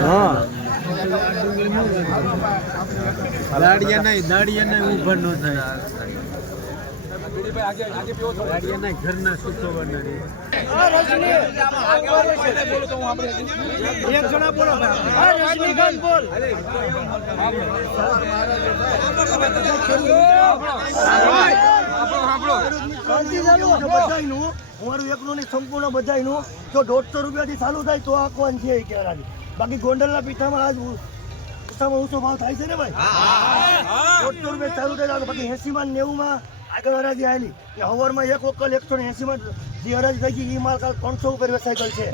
હા દાડિયા નહીં ઉભર ન થાય. દાડિયા નહીં ઘરના સુતો બનાવી. એક જણા બોલો. રજનીકાંત બોલ. અમારું એકનું ની સંપૂર્ણ બધાયનું જો 150 રૂપિયાથી ચાલુ થાય તો આખવાન છે કેરાની. બાકી ગોંડલના પીઠામાં આજ ઓછામાં ઓછો ભાવ થાય છે ને ભાઈ. 150 રૂપિયા ચાલુ થાય બાકી 80 માં 90 માં આગળ હરાજી આવેલી કે હવારમાં એક વકલ 180 માં જે હરાજી થઈ ગઈ એ માલ કાલ 300 ઉપર વેચાઈ છે.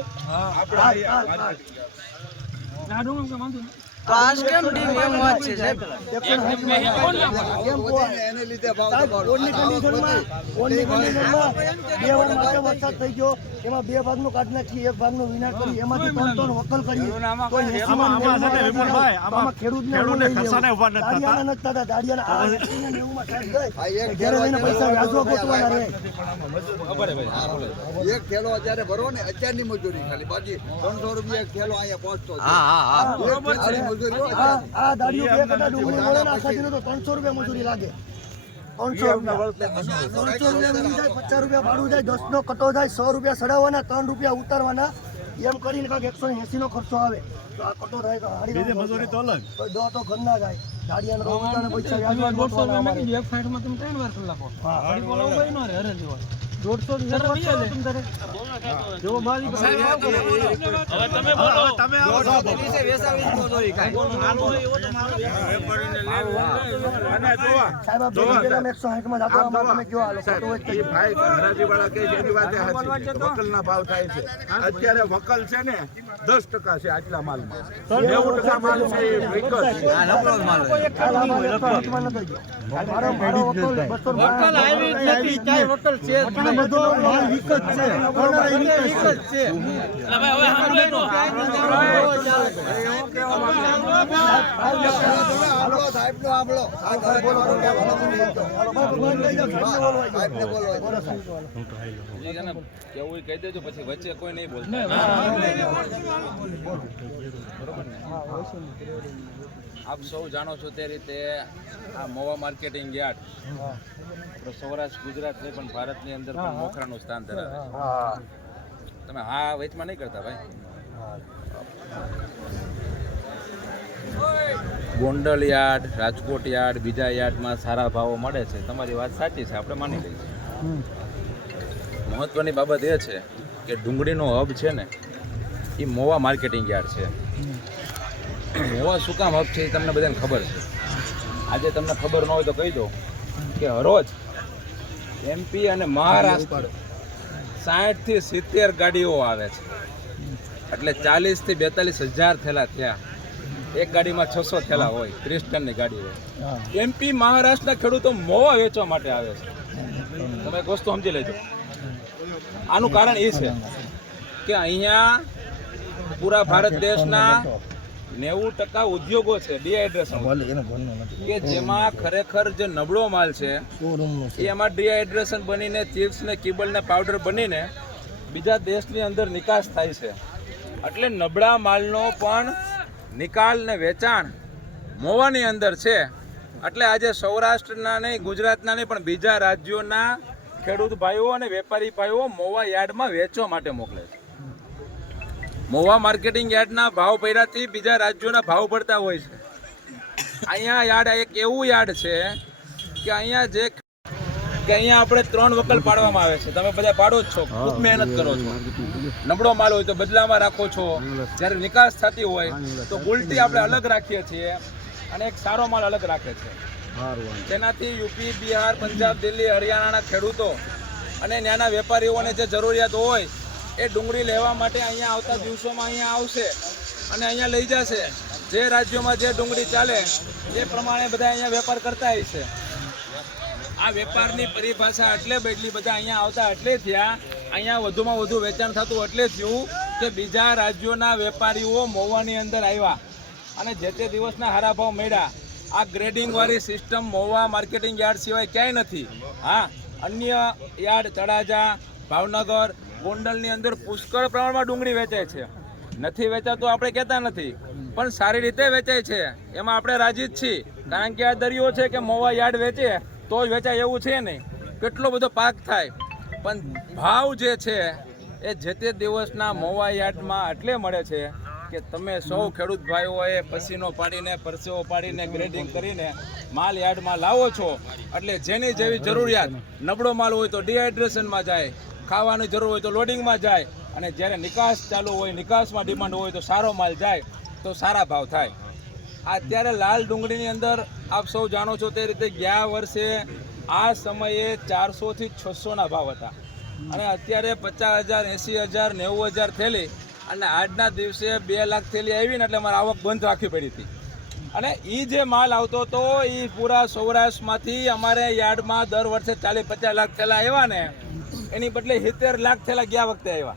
પાસ કેમ ડી એમ વાત છે સાહેબ. એને લીધે ભાવ ઓનલી કન્ડિશનમાં બે વાર માટે વરસાદ થઈ ગયો એમાં બે ભાગનું કાઢ નાખી એક ભાગનો વિનાશ કરી એમાંથી 3 વકલ કરી તો 80 માં આમાં ખેડૂતને દાડિયાના નથી થતા. દાડિયાના આ 80 ને 90 માં કાઢ ગઈ ઘરે લઈને પૈસા વ્યાજો ગોતવાના રહે. એક થેલો અત્યારે ભરો ને અત્યારની મજૂરી ખાલી બાકી 300 રૂપિયા એક થેલો અહીંયા પહોંચતો છે. આ દાડિયો બે કટા ડુંગળી મળે ને આખા દિનો તો 300 રૂપિયા મજૂરી લાગે. 300 રૂપિયા 50 રૂપિયા ભાડું જાય 10 નો કટો જાય 100 રૂપિયા સડાવવાના 3 રૂપિયા ઉતારવાના એમ કરીને કાંક 180 નો ખર્ચો આવે તો આ કટો થાય તો હાડી મજૂરી તો અલગ દો તો ઘરના જાય દાડિયાનો રોજના પૈસા વ્યાજમાં 160 માં તમે 3 વાર કલાકો હા હાડી બોલાવ ભાઈ નો રે હરે જીવા 150 જો મારી હવે તમે બોલો તમે આવો વિશે વેસાવી નો જોઈ કાઈ એવો તો મારો વેપારીને લેવું અને જોવા સાહેબ આ પેલા 160 માં જાતો આમાં તમે કયો આલો તો એ ભાઈ હરાજી વાળા કે છે એની વાત સાચી વકલના ભાવ થાય છે અત્યારે વકલ છે ને 10% છે આટલા માલમાં 90% માલ છે એ વિકસ આ નબળો માલ મારો વકલ 200 વકલ આવી નથી ચાય વકલ છે બધો માલ વિકસ છે વિકસ છે એટલે ભાઈ હવે સાંભળો સાહેબ નો આંબળો કેવું કહી દેજો પછી વચ્ચે કોઈ નહીં બોલતું. આપ સૌ જાણો છો તે રીતે આ મોવા માર્કેટિંગ યાર્ડ સૌરાષ્ટ્ર ગુજરાત નહીં પણ ભારતની અંદર પણ મોખરાનું સ્થાન ધરાવે છે. તમે હા વેચમાં નહીં કરતા ભાઈ. ગોંડલ યાર્ડ રાજકોટ યાર્ડ બીજા યાર્ડમાં સારા ભાવો મળે છે. તમારી વાત સાચી છે, આપણે માની લઈએ. મહત્વની બાબત એ છે કે ડુંગળીનો હબ છે ને એ મોવા માર્કેટિંગ યાર્ડ છે. મોવા શું કામ હબ છે એ તમને બધાને ખબર છે. આજે તમને ખબર ન હોય તો કહી દો કે હરોજ MP અને મહારાષ્ટ્ર 60 થી 70 ગાડીઓ આવે છે. એટલે 40 થી 42 હજાર થેલા થયા. એક ગાડીમાં 600 થેલા હોય, 30 ટનની ગાડી હોય. MP મહારાષ્ટ્રના ખેડૂતો મોવા વેચવા માટે આવે છે. તમે એક વસ્તુ સમજી લેજો. આનું કારણ એ છે કે અહીંયા પૂરા ભારત દેશના 90% ઉદ્યોગો છે ડિહાઇડ્રેશન કે જેમાં ખરેખર જે નબળો માલ છે એ એમાં ડિહાઇડ્રેશન બનીને ચિપ્સ ને કિબલ ને પાવડર બનીને બીજા દેશની અંદર નિકાસ થાય છે. એટલે નબળા માલનો પણ નિકાલ ને વેચાણ મોવાની અંદર છે. એટલે આજે સૌરાષ્ટ્રના નહીં ગુજરાતના નહીં પણ બીજા રાજ્યોના ખેડૂત ભાઈઓ અને વેપારી ભાઈઓ મોવા યાર્ડમાં વેચવા માટે મોકલે છે. મોવા માર્કેટિંગ યાર્ડના ભાવ પડ્યાથી બીજા રાજ્યોના ભાવ પડતા હોય છે. અહીંયા યાર્ડ એક એવું યાર્ડ છે કે અહીંયા આપણે 3 વકલ પાડવામાં આવે છે. તમે બધા પાડો જ છો, ખૂબ મહેનત કરો છો. નબળો માલ હોય તો બદલામાં રાખો છો. જ્યારે નિકાસ થતી હોય તો ઉલટી આપણે અલગ રાખીએ છીએ અને એક સારો માલ અલગ રાખે છે. તેનાથી યુપી, બિહાર, પંજાબ, દિલ્હી, હરિયાણાના ખેડૂતો અને ત્યાંના વેપારીઓને જે જરૂરિયાત હોય એ ડુંગળી લેવા માટે અહીંયા આવતા દિવસોમાં અહીંયા આવશે અને અહીંયા લઈ જશે. જે રાજ્યોમાં જે ડુંગળી ચાલે એ પ્રમાણે બધા અહીંયા વેપાર કરતા હોય છે. આ વેપારની પરિભાષા એટલે બદલી બધા અહીંયા આવતા એટલે થયા. અહીંયા વધુમાં વધુ વેચાણ થતું એટલે થયું કે બીજા રાજ્યોના વેપારીઓ મોવાની અંદર આવ્યા અને જે તે દિવસના હારા ભાવ મળ્યા. આ ગ્રેડિંગવાળી સિસ્ટમ મોવા માર્કેટિંગ યાર્ડ સિવાય ક્યાંય નથી. હા, અન્ય યાર્ડ તળાજા, ભાવનગર, ગોંડલની અંદર પુષ્કળ પ્રમાણમાં ડુંગળી વેચાય છે. નથી વેચાતું આપણે કહેતા નથી, પણ સારી રીતે વેચાય છે એમાં આપણે રાજી જ છીએ. કારણ કે આ દરિયો છે કે મોવા યાર્ડ વેચે તો જ વેચાય એવું છે નહીં. કેટલો બધો પાક થાય, પણ ભાવ જે છે એ જે તે દિવસના મોવા યાર્ડમાં એટલે મળે છે કે તમે સૌ ખેડૂત ભાઈઓએ પસીનો પાડીને પરસેવો પાડીને ગ્રેડિંગ કરીને માલ યાર્ડમાં લાવો છો. એટલે જેની જેવી જરૂરિયાત, નબળો માલ હોય તો ડિહાઇડ્રેશનમાં જાય, ખાવાની જરૂર હોય તો લોડિંગમાં જાય, અને જ્યારે નિકાસ ચાલુ હોય, નિકાસમાં ડિમાન્ડ હોય તો સારો માલ જાય તો સારા ભાવ થાય. અત્યારે લાલ ડુંગળીની અંદર આપ સૌ જાણો છો તે રીતે ગયા વર્ષે આ સમયે 400 થી 600 ભાવ હતા, અને અત્યારે 50,000, 80,000, 90,000 થેલી, અને આજના દિવસે 2 લાખ થેલી આવી ને એટલે મારે આવક બંધ રાખવી પડી હતી. અને એ જે માલ આવતો હતો એ પૂરા સૌરાષ્ટ્રમાંથી અમારે યાર્ડમાં દર વર્ષે 40-50 લાખ થેલા આવ્યા ને, એની બદલે 70 લાખ થેલા ગયા વખતે આવ્યા.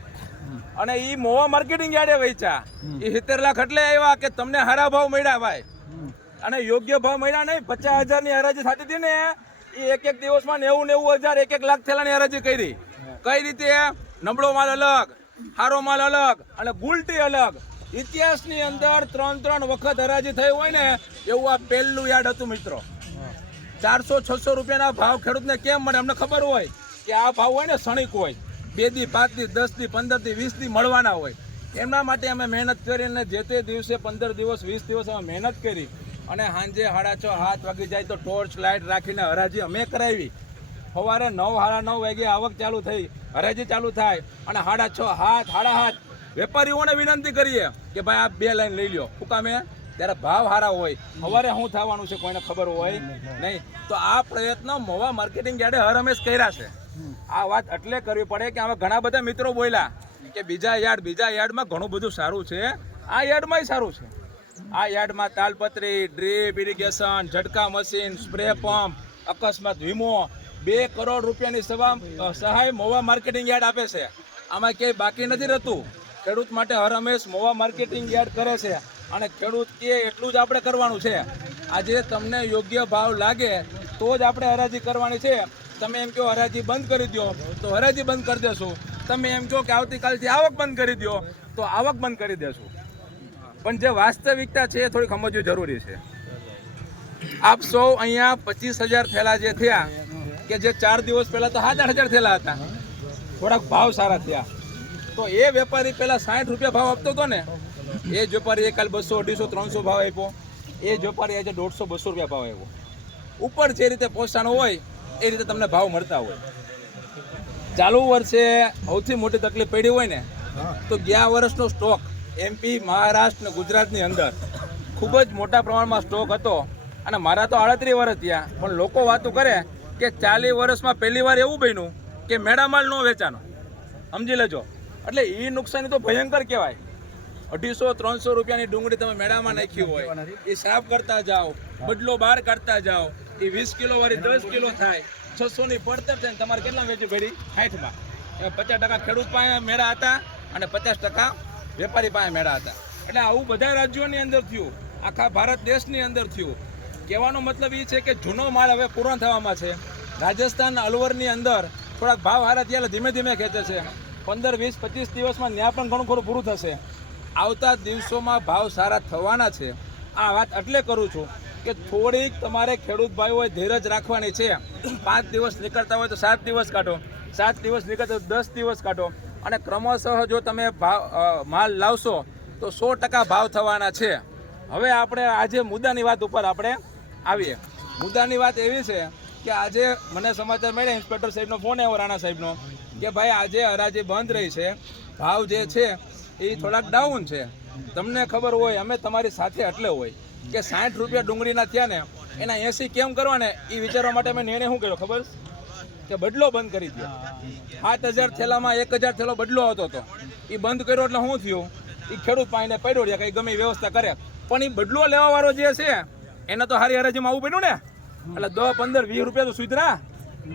અને એ મોવા માર્કેટિંગ યાર્ડે વેચ્યા. એ 70 લાખ એટલે આવ્યા કે તમને હારા ભાવ મળ્યા ભાઈ, અને યોગ્ય ભાવ મળ્યા નહીં. 50,000 ની હરાજી થતી હતી ને, એ એક દિવસમાં 90,000, 1 લાખ થેલાની હરાજી કરી. કઈ રીતે? નબળો માલ અલગ, સારો માલ અલગ, અને ગુલટી અલગ. ઇતિહાસની અંદર 3 વખત હરાજી થઈ હોય ને એવું આ પહેલું યાર્ડ હતું મિત્રો. 400-600 રૂપિયાના ભાવ ખેડૂતને કેમ મળે? અમને ખબર હોય કે આ ભાવ હોય ને ક્ષણિક હોય, 2 દી, 5 દી, 10 દી, 15 દી, 20 દી મળવાના હોય. એમના માટે અમે મહેનત કરીને જે તે દિવસે 15 દિવસ, 20 દિવસ અમે મહેનત કરી, અને સાંજે 6:30, 7 વાગી જાય તો ટોર્ચ લાઇટ રાખીને હરાજી અમે કરાવી. સવારે 9, 9:30 વાગે આવક ચાલુ થઈ, હરાજી ચાલુ થાય, અને 6:30, 7, 7:30 વેપારીઓને વિનંતી કરીએ કે ભાઈ આ 2 લાઈન લઈ લો. શું કામે? ત્યારે ભાવ સારા હોય. સવારે શું થવાનું છે કોઈને ખબર હોય નહીં. તો આ પ્રયત્ન મોવા માર્કેટિંગ યાર્ડે હર હંમેશ કર્યા છે. આ વાત એટલે કરવી પડે કે હવે ઘણા બધા મિત્રો બોલ્યા કે બીજા યાર્ડમાં ઘણું બધું સારું છે. આ યાર્ડમાંય સારું છે. આ યાર્ડમાં તાલપત્રી, ડ્રીપ ઇરિગેશન, ઝટકા મશીન, સ્પ્રે પંપ, અકસ્માત વીમો, 2 કરોડ રૂપિયાની સહાય મોવા માર્કેટિંગ યાર્ડ આપે છે. આમાં ક્યાંય બાકી નથી રહેતું. ખેડૂત માટે હર હંમેશ મોવા માર્કેટિંગ યાર્ડ કરે છે, અને ખેડૂત કે એટલું જ આપણે કરવાનું છે. આજે તમને યોગ્ય ભાવ લાગે તો જ આપણે હરાજી કરવાની છે. તમે એમ કહો હરાજી બંધ કરી દો તો હરાજી બંધ કરી દેશું. તમે એમ કહો કે આવતીકાલથી આવક બંધ કરી દો તો આવક બંધ કરી દેશું. પણ જે વાસ્તવિકતા છે એ થોડી સમજવી જરૂરી છે. આપ સૌ અહીંયા 25,000 થેલા જે થયા, કે જે 4 દિવસ પહેલા તો 7-8,000 થેલા હતા, થોડાક ભાવ સારા થયા. તો એ વેપારી પહેલા 60 રૂપિયા ભાવ આપતો હતો ને, એ જ વેપારી કાલ 200, 250, 300 ભાવ આપ્યો. એ જ વેપારી આજે 150, 200 રૂપિયા ભાવ આવ્યો. ઉપર જે રીતે પોષણ હોય એ રીતે તમને ભાવ મળતા હોય. ચાલુ વર્ષે સૌથી મોટી તકલીફ પડી હોય ને તો ગયા વર્ષનો સ્ટોક MP, મહારાષ્ટ્ર અને ગુજરાતની અંદર ખૂબ જ મોટા પ્રમાણમાં સ્ટોક હતો. અને મારા તો 38 વર્ષ થયા, પણ લોકો વાતો કરે કે 40 વર્ષમાં પહેલી વાર એવું બન્યું કે મેળામાલ ન વેચાનો. સમજી લેજો. એટલે એ નુકસાની તો ભયંકર કહેવાય. 250-300 રૂપિયાની ડુંગળી તમે મેળામાં નાખી હોય, એ સાફ કરતા જાઓ, બદલો બહાર કાઢતા જાઓ, એ 20 કિલો વાળી 10 કિલો થાય, 600 ની પડતર છે. તમારે કેટલા વેચી પડી? 60માં. એમાં 50% ખેડૂત પાસે મેળા હતા અને 50% વેપારી પાસે મેળા હતા. એટલે આવું બધા રાજ્યોની અંદર થયું, આખા ભારત દેશની અંદર થયું. કહેવાનો મતલબ એ છે કે જૂનો માલ હવે પૂરો થવામાં છે. રાજસ્થાન, અલવરની અંદર થોડાક ભાવ હારા થયા, ધીમે ધીમે ખેંચે છે. 15, 20, 25 દિવસમાં ત્યાં પણ ઘણું ખરું પૂરું થશે. આવતા દિવસોમાં ભાવ સારા થવાના છે. આ વાત એટલે કરું છું કે થોડીક તમારે ખેડૂત ભાઈઓએ ધીરજ રાખવાની છે. 5 દિવસ નીકળતા હોય તો 7 દિવસ કાઢો, 7 દિવસ નીકળતા હોય તો 10 દિવસ કાઢો, અને ક્રમશઃ જો તમે માલ લાવશો તો 100% ભાવ થવાના છે. હવે આપણે આજે મુદ્દાની વાત ઉપર આપણે આવીએ. મુદ્દાની વાત એવી છે કે આજે મને સમાચાર મળ્યા, ઇન્સ્પેક્ટર સાહેબનો ફોન આવ્યો, રાણા સાહેબનો, કે ભાઈ આજે હરાજી બંધ રહી છે, ભાવ જે છે એ થોડાક ડાઉન છે. તમને ખબર હોય, અમે તમારી સાથે એટલે હોય કે 60 રૂપિયા ડુંગળીના થયા ને એના 80 કેમ કરવા ને એ વિચારવા માટે મેં નિર્ણય શું કર્યો ખબર? કે બદલો બંધ કરી દો. 7,000 થેલામાં 1,000 થેલો બદલો આવતો હતો, એ બંધ કર્યો એટલે શું થયું? એ ખેડૂત પાસે પડ્યો રહ્યા, કંઈ ગમે વ્યવસ્થા કરે. પણ એ બદલો લેવા વાળો જે છે એને તો હારી હરાજીમાં આવવું પડ્યું ને, એટલે 10, 15, 20 રૂપિયા તો સુધરા.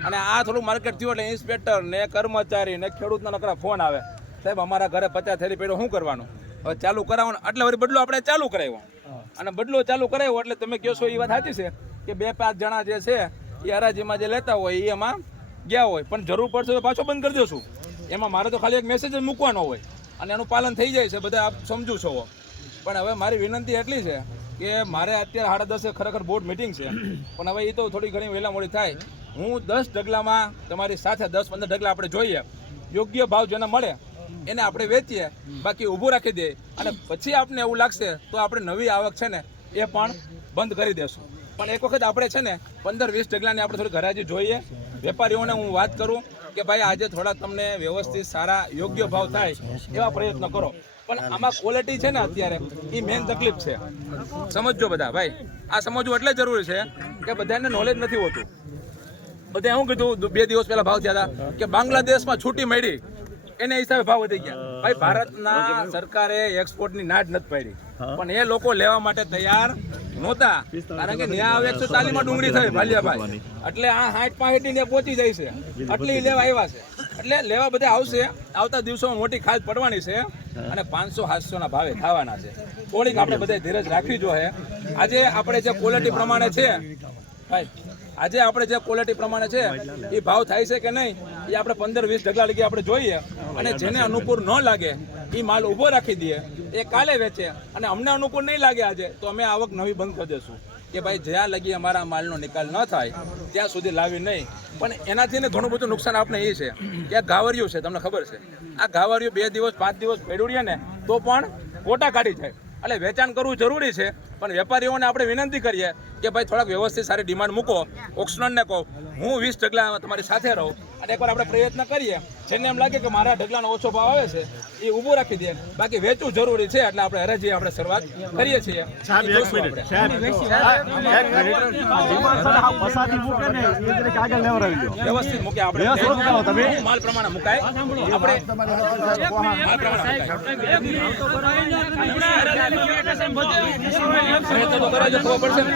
અને આ થોડું માર્કેટ થયું એટલે ઇન્સ્પેક્ટર ને કર્મચારી ને ખેડૂતના નકરા ફોન આવે, સાહેબ અમારા ઘરે 50 થેલી પડ્યો, શું કરવાનું? હવે ચાલુ કરાવવાનું. એટલે વળી બદલો આપણે ચાલુ કરાવ્યો, અને બદલો ચાલુ કરાવ્યો એટલે તમે કહો છો એ વાત સાચી છે કે 2-5 જણા જે છે એ હરાજીમાં જે લેતા હોય એ એમાં ગયા હોય, પણ જરૂર પડશે તો પાછો બંધ કરી દઈશું. એમાં મારે તો ખાલી એક મેસેજ જ મૂકવાનો હોય અને એનું પાલન થઈ જાય છે, બધા આપ સમજુ છો. પણ હવે મારી વિનંતી એટલી છે કે મારે અત્યારે 10:30 ખરેખર બોર્ડ મિટિંગ છે, પણ હવે એ તો થોડી ઘણી વહેલા મોડી થાય. હું 10 ઢગલામાં તમારી સાથે 10-15 ઢગલા આપણે જોઈએ, યોગ્ય ભાવ જેને મળે એને આપણે વેચીએ, બાકી ઊભું રાખી દઈએ, અને પછી આપણને એવું લાગશે તો આપણે નવી આવક છે ને એ પણ બંધ કરી દેશું. પણ એક વખત આપણે છે ને 15-20 ઢગલાની આપણે થોડી હરાજી જોઈએ. વેપારીઓને હું વાત કરું કે ભાઈ આજે થોડા તમને વ્યવસ્થિત સારા યોગ્ય ભાવ થાય એવા પ્રયત્ન કરો. પણ આમાં ક્વોલિટી છે ને અત્યારે એ મેઇન તકલીફ છે, સમજજો બધા ભાઈ. આ સમજવું એટલે જરૂરી છે કે બધાને નોલેજ નથી હોતું. બધા શું કીધું 2 દિવસ પહેલા ભાવ થયા હતા કે બાંગ્લાદેશમાં છૂટી મળી એને હિસાબે ભાવ વધી ગયા. ભાઈ ભારતના સરકારે એક્સપોર્ટની ના જ નથી પાડી, પણ એ લોકો લેવા માટે તૈયાર નહોતા, કારણ કે ન્યા 140 માં ડુંગળી થઈ ભાલિયાભાઈ, એટલે આ 60-65 ને પહોંચી જાય છે, આટલી લેવા આવ્યા છે. એટલે લેવા બધા આવશે, આવતા દિવસોમાં મોટી ખાદ પડવાની છે અને 500-700 ના ભાવે ખાવાના છે. થોડીક આપણે બધા ધીરજ રાખવી જોઈએ. આજે આપણે જે ક્વોલિટી પ્રમાણે છે ભાઈ, આજે આપણે જે ક્વોલિટી પ્રમાણે છે એ ભાવ થાય છે કે નહીં એ આપણે 15-20 ઢગલા લગી આપણે જોઈએ, અને જેને અનુકૂળ ન લાગે એ માલ ઊભો રાખી દઈએ, એ કાલે વેચે. અને અમને અનુકૂળ નહીં લાગે આજે તો અમે આવક નવી બંધ કરી દઈશું કે ભાઈ જ્યાં લગી અમારા માલનો નિકાલ ન થાય ત્યાં સુધી લાવી નહીં. પણ એનાથી ને ઘણું બધું નુકસાન આપણે એ છે કે આ ગાવરિયું છે, તમને ખબર છે, આ ગાવરિયું 2 દિવસ 5 દિવસ પડ્યું રહે ને તો પણ કોટા કાઢી જાય. એટલે વેચાણ કરવું જરૂરી છે, પણ વેપારીઓને આપણે વિનંતી કરીએ કે ભાઈ થોડાક વ્યવસ્થિત સારી ડિમાન્ડ મૂકો. ઓક્શનને કહો હું 20 ઢગલા તમારી સાથે રહું, અને એકવાર આપણે પ્રયત્ન કરીએ, જેને એમ લાગે કે મારા ઢગલાનો ઓછો ભાવ આવે છે એ ઊભું રાખી દે, બાકી વેચવું જરૂરી છે. એટલે આપણે હરાજી આપણે શરૂઆત કરીએ છીએ. વ્યવસ્થિત મૂકે આપણે માલ પ્રમાણે મુકાય, આપણે માલ પ્રમાણે પ્રયત્ન તો કરવા જ ખબર પડશે ને.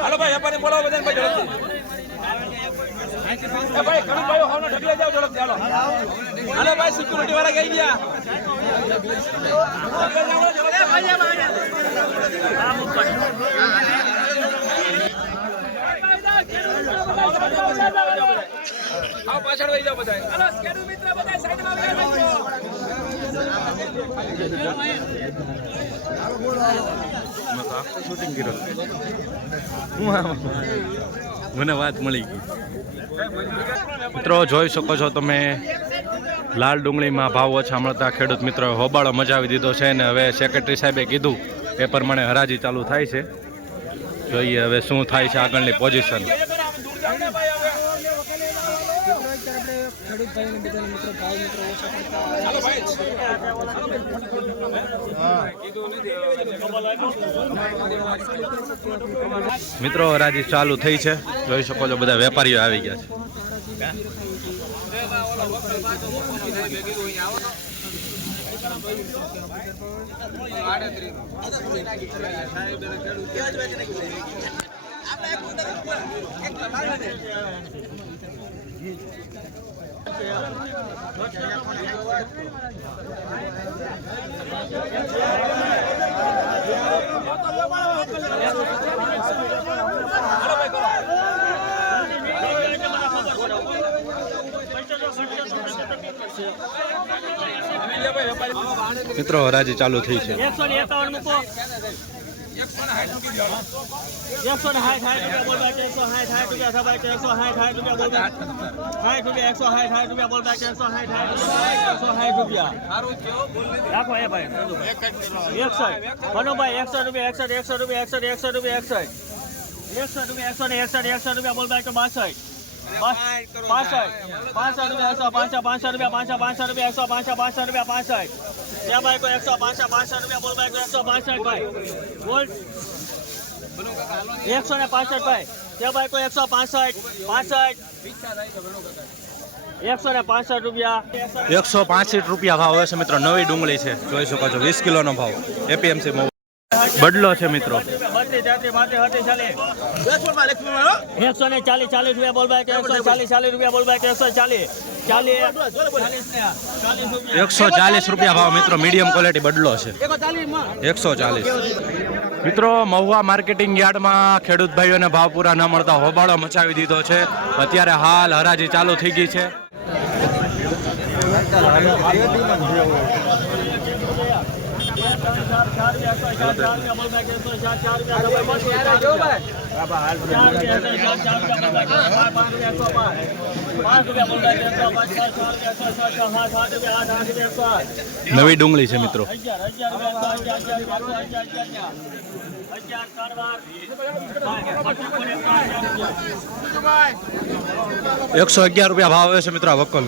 હાલો ભાઈ વેપારી બોલાવો બધાને ભાઈ ઝડપથી. ભાઈ કરું ભાઈ હાવનો ઢગલે જાવ ઝડપથી. હાલો ભાઈ સિક્યુરિટી વાળા ગઈ ગયા. આવો પાછળ વહી જાઓ બધા. હાલો ખેડૂત મિત્ર બધા સાઈડમાં શૂટિંગ કર્યું, મને વાત મળી ગઈ. મિત્રો જોઈ શકો છો તમે, લાલ ડુંગળીમાં ભાવ ઓછા મળતા ખેડૂત મિત્રોએ હોબાળો મચાવી દીધો છે, અને હવે સેક્રેટરી સાહેબે કીધું એ પ્રમાણે હરાજી ચાલુ થાય છે. જોઈએ હવે શું થાય છે આગળની પોઝિશન. મિત્રો હરાજી ચાલુ થઈ છે, જોઈ શકો છો બધા વેપારીઓ આવી ગયા છે. મિત્રો હરાજી ચાલુ થઈ છે. 151 મૂકો. 160 બોલ બાકી 160 રૂપિયા સભાઈ 160 રૂપિયા બોલ બાકી 160 રૂપિયા બોલ બાકી 160 રૂપિયા રાખો એ ભાઈ 61 બનો ભાઈ 100 રૂપિયા 100 રૂપિયા 100 રૂપિયા 100 રૂપિયા 161 રૂપિયા બોલ બાકી 62 65 રૂપિયા 500 રૂપિયા 500 રૂપિયા 65 ત્યાં ભાઈ કોઈ 165 રૂપિયા બોલ ભાઈ 165 ભાઈ બોલ 165 ભાઈ ત્યાં ભાઈ કોઈ 165 65 165 રૂપિયા 165 રૂપિયા ભાવ હોય છે મિત્રો. નવી ડુંગળી છે, જોઈ શકો છો. 20 કિલોનો ભાવ. એપીએમસી બદલો છે મિત્રો. 140 રૂપિયા બોલ ભાઈ કે 140 રૂપિયા બોલ ભાઈ કે 140 140 રૂપિયા ભાવ મિત્રો. મીડિયમ ક્વોલિટી બદલો છે. 140 મિત્રો. મહુવા માર્કેટિંગ યાર્ડમાં ખેડૂત ભાઈઓને ભાવ પૂરા ન મળતા હોબાળો મચાવી દીધો છે. અત્યારે હાલ હરાજી ચાલુ થઈ ગઈ છે. નવી ડુંગળી છે મિત્રો. 111 રૂપિયા ભાવ આવે છે મિત્રો. આ વકલ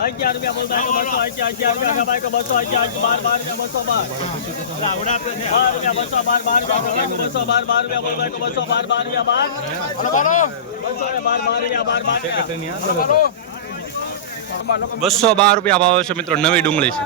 11 રૂપિયા બોલ ભાઈ 211 રૂપિયા ભાઈ 211 212 રૂપિયા ભાવ છે મિત્રો. નવી ડુંગળી છે.